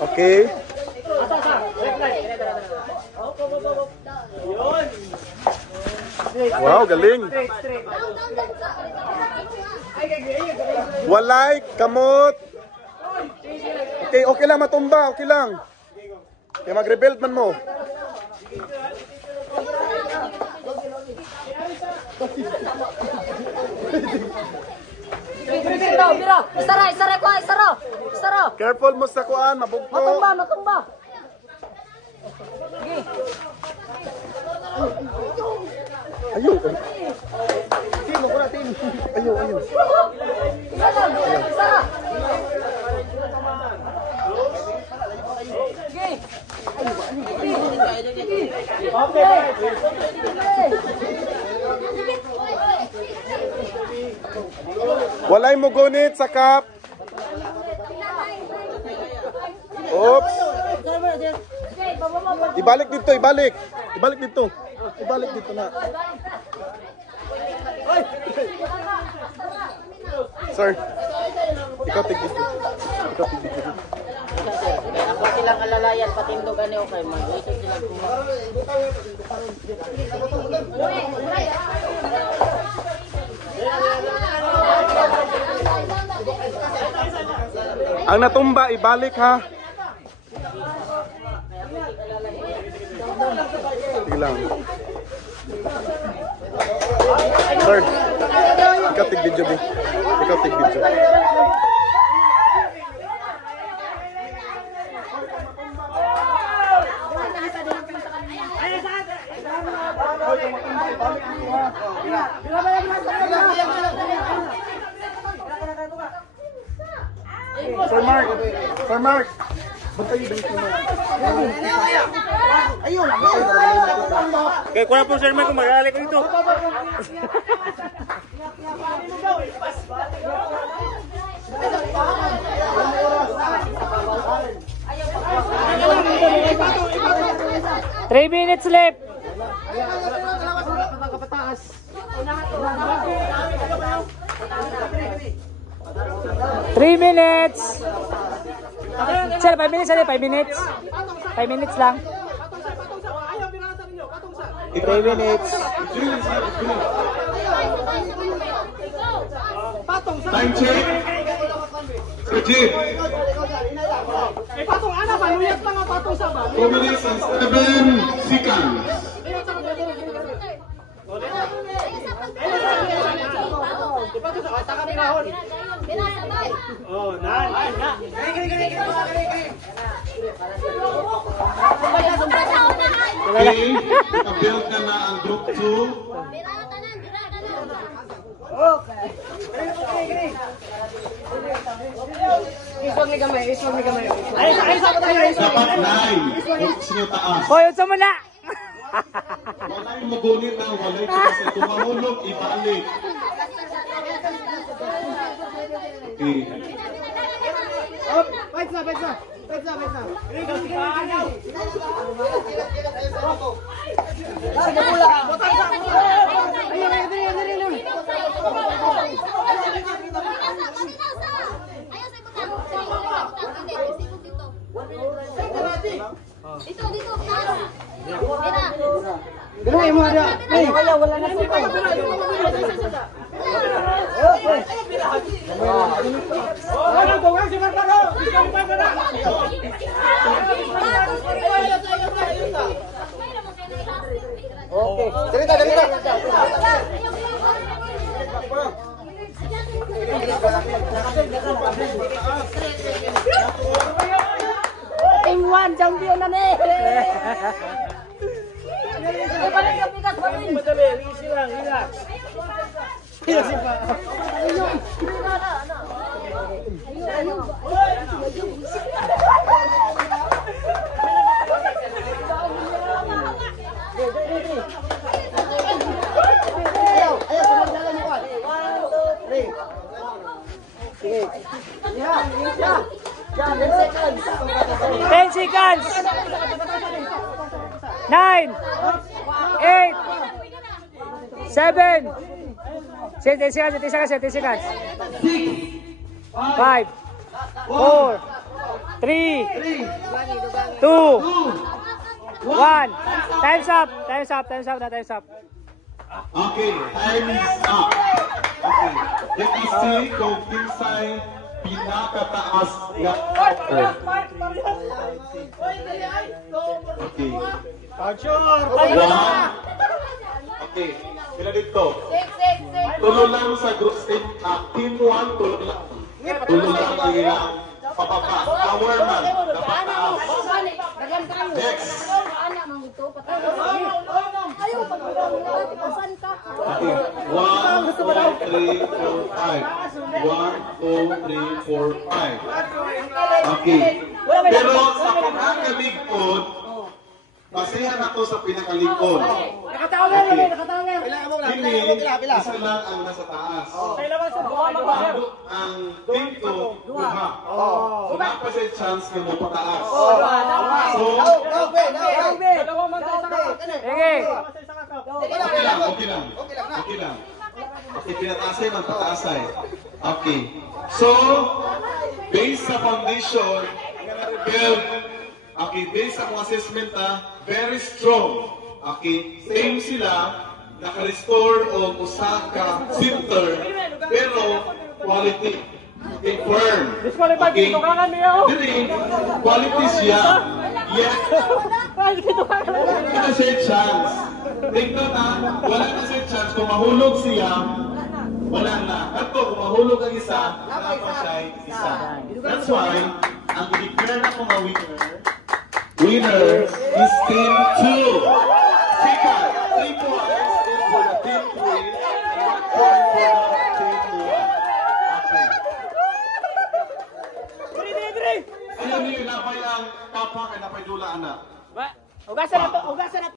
Okay. Wow, galing. Walay, kamot. Okay, okay lang matumba, okay lang. Okay, mag-rebuild man mo. Careful mo sa kuan, mabugto. Matumba. Ayaw. Tino ko natin. Ayaw. Walay mo gunit sa cup. Oops. Ibalik dito. Ibalik dito na. Sir, ikaw tig-video. Ako silang alalayan, patindogan niyo kay mag-isip silang Ang natumba, ibalik ha. Sige lang. Sir, ikaw tig-video din. Sir Mark. Bantay ba ito? Ayun. Kaya ko na po Sir Mark kung mag-aalay ko dito. Three minutes left. 3 minutes. Sir, 5 minutes, 5 minutes. 5 minutes lang. 3 minutes. Time check. Legit. Patong ana ba? Luyat pa nga patong sa ba? 2 minutes and 7 seconds. Oh, nan. Okay, naka-build na ang group 2. Dapat 9. Focus nyo taas. Hoy, utsa mo na. Walay magunit na, walay kasi tumahulog, ibalik. Okay. Wait na. Ganun mo ada. Wala na sa Okay. Cerita. Team 1 champion na ni. Madali, easy lang, relax. Easy pa. Ten seconds. 9, 8, 7. 10 seconds. 5, 4, 3, 2, 1. Time's up. Time's up. Time's up. Time's up. Okay, time is up. Okay. Let us see kung kinsay pinakataas nga score. Okay. One. Okay. Pila dito? Tulo lang sa group team. Team 1, tulo lang. Tulo lang nila. Papapa. Power man. Napataas. Next. Okay. 1, 2, 3, 4, 5. 1, 2, 3, 4, 5. Okay. Pero sa pinakaligod, basihan ako sa pinakaligod. Hindi, isa lang ang nasa taas. Ang team ko, duha. So, napasay chance na mo pataas. So, okay lang. Okay, pinataasay man pataasay. Okay. So, based sa foundation, based sa mga assessment very strong. Okay, same sila, naka-restore o usaka center, pero quality. Okay, firm. Okay, dili, quality siya. Yet, wala na siya chance. Tingnan wala na siya chance. Kung mahulog siya, wala na. At kung mahulog ang isa, wala pa siya isa. That's why, ang i-declare na mga winner is Team 2. Second, 3 points is for the Team 3 and 1 point for the Team 1. Okay. Alam niyo, napay ang kapwa kay napay dula anak. Ugasan na to. Ugasan na to.